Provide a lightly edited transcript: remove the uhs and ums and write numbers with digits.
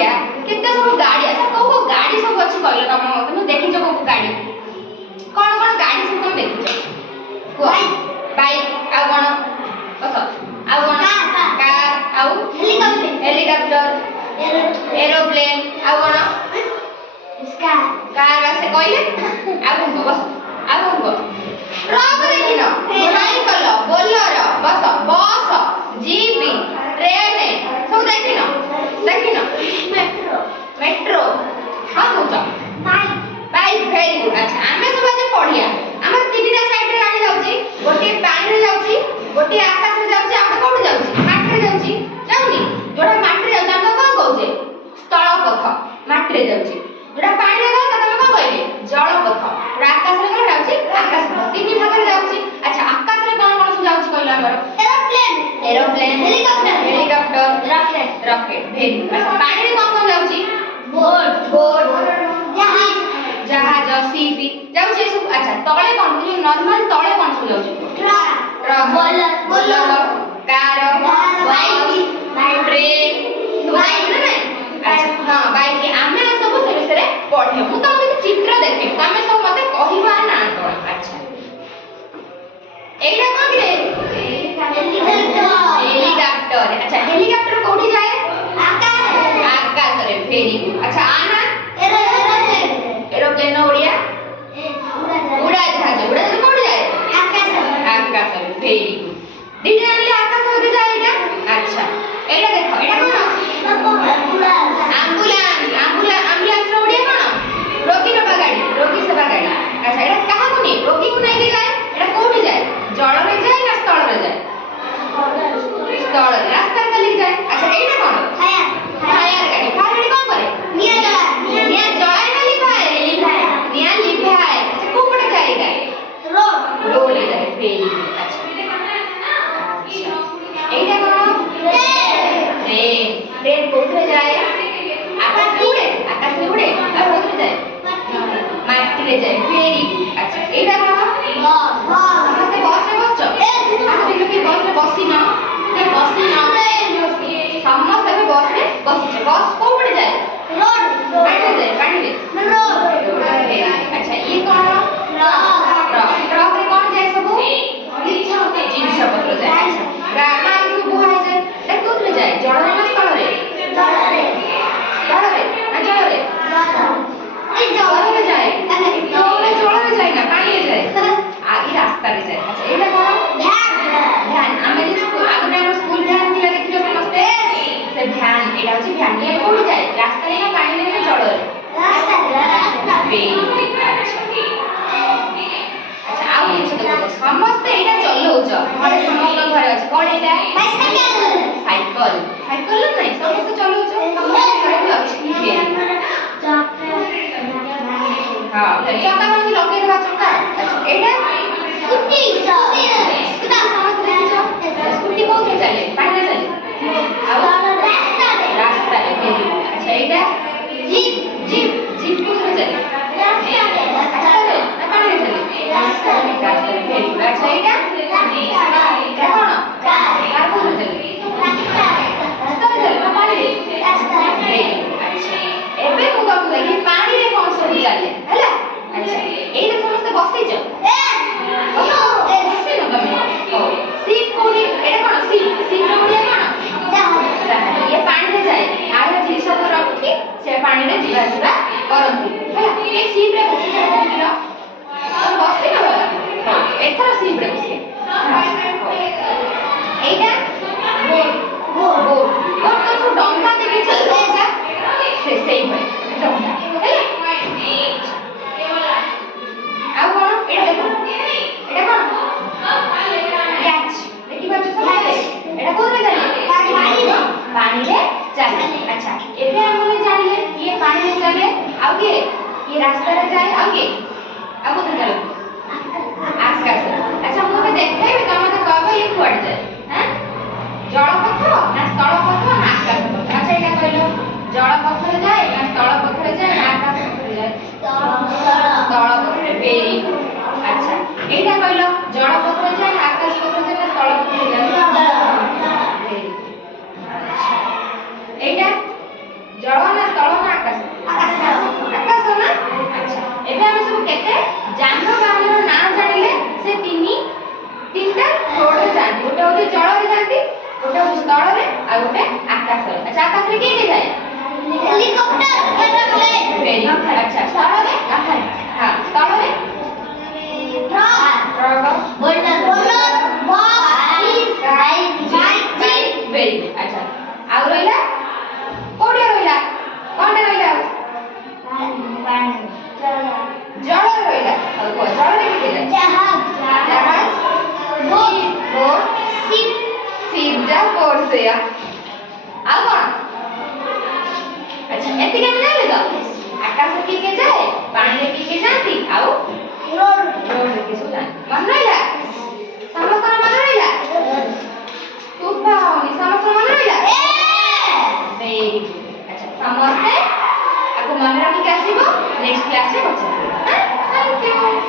देखिया केते सब गाड़ी अच्छा को गाड़ी सब अछि कहलो तुम देखि जो को गाड़ी कौन कौन गाड़ी सब तुम देखि को बाइक आ कोन बस आ कोन कार आ हेलीकॉप्टर एरोप्लेन आ कोन कार से कहले आ कोन बस आ कोन ट्रक देखिनो cycle Bolero bus jeep train सब देखिनो मेट्रो हां बुझा बाइक वेरी गुड अच्छा आमे सब आज पढिया हमर तीनटा साइड रे गाड़ी जाउची गोटे पानी रे जाउची गोटे आकाश रे जाउची हम कोड जाउची माटी रे जाउची जाउनी जोडा माटी रे जाउची हम कोन कहउचे स्थल पथ माटी रे जाउची जोडा पानी रे जाउची तमे कोन कहले जल पथ जोडा आकाश रे कोन जाउची आकाश पथ तीन भाग रे जाउची अच्छा आकाश रे कोन कोन सब जाउची कहला हमर एरोप्लेन हेलीकॉप्टर रॉकेट वेरी अच्छा पानी रे कोन कोन जाउची बोट जहाज सीपी जाउची सब अच्छा तळे कोन जो नॉर्मल तळे कोन सब जाउची truck Bolero car bike train bike ना अच्छा हां बाइक आमे सब से विषय पढे मु त मते चित्र देखे तमे सब मते कहिबा ना तो अच्छा एटा कोन रे हेलीकॉप्टर अच्छा हेलीकॉप्टर कोठी जाए आकाश रे वेरी गुड अच्छा आना एरोप्लेन ओडिया उड़ाजाहाज कोठी जाए आकाश रे वेरी गुड दिने आले आकाश होते जाए एटा अच्छा एटा देखो एटा कोन एम्बुलेंस ओडिया कोन रोगी सेवा गाड़ी अच्छा एटा कहा कोनी रोगी को नहीं जाए एटा कोठी जाए जल रे जाए ना स्थल रे जाए स्थल रे रास्ता चली जाए अच्छा एटा कोन फायर गाड़ी कोन करे निया जलाए ना लिभाए निया लिभाए अच्छा को पड़े जाएगा रोड ले जाए फेरी अच्छा एटा कोन ट्रेन कोथरे जाए आकाश में उड़े और कोथरे जाए माटी ले जाए वेरी गुड अच्छा एटा कोन समस्त बस रे बसछ आके लोग बस रे बसी ना समस्त के बस रे बसछ बस को पड़े जाए पानी रे अच्छा ये कोन ट्रक रे कोन जाए सब जिनिस पत्र जाए गाड़ी सब बुहा जाए ए कोथरे जाए जल रे ना स्थल रे जाए ना पानी रे जाए आगे रास्ता रे जाए अच्छा एटा कोन ध्यान आमे स्कूल आगे हम स्कूल ध्यान दिला देखि जो समझते से ध्यान एटा होची ध्यान ये कोन जाए रास्ता रे ना पानी रे ना जल रे अच्छा आउ ये देखो समस्त एटा चलौछ घरे समस्त घरे अछि कोन एटा साइकिल नहीं समस्त चलौछ समस्त घरे भी अछि हां चक्का में लगे देबा चक्का अच्छा एटा स्कूटी समस्त देखियो स्कूटी बहुत चले पानी चले आ रास्ता रे अच्छा एटा जीप को चले रास्ता रे ना पानी चले रास्ता रे अच्छा एटा कोन कार को चले रास्ता रे ना पानी रास्ता रे अच्छा एबे मु तो लगी पानी रे कोन सब चले हला अच्छा एटा समस्त बसै छ बसै न तमे सीट कोनी एटा कोन सीट रे ओडिया कोन ये पानी रे जाए आया जिनिस सब रखी से पानी रे जीवा जीवा करंती हला ए सीट रे बसै छ दिलो बसै न एथरा सीट रे बसै एटा बोट तो डंगा देखि छ डंगा से सेही है डंगा आ कोन एटा देखो एटा कोन कैच देखि बात सब एटा कोन में चले पानी रे चले अच्छा एबे हम जानिले ये पानी रे चले आगे ये रास्ता रे जाए आगे अब तो चलो आकाश अच्छा हम देखाइबे त मते कहबो ये कुआड जाए हैं जल पथ ना स्थल पथ ना आकाश पथ अच्छा एटा कहलो जल पथ रे जाए ना स्थल पथ रे जाए ना आकाश पथ रे जाए स्थल पथ रे वेरी अच्छा एटा कहलो जल पथ रे जाए ना आकाश पथ रे जाए ना स्थल पथ रे जाए एटा जल रे के जाए हेलीकॉप्टर एरोप्लेन वेरी अच्छा स्थल रे हां स्थल रे ट्रक बोलर बस बाइक वेरी अच्छा आ रहिला कोडे रहिला कोडे रहिला जल रहिला को जल रे के जाए जहाज बोट शिप जा बोट से आ कौन अच्छा एति के जाने तो आकाश के जाए पानी रे के जाती आउ रोड रे के सुना मन रहिला समझ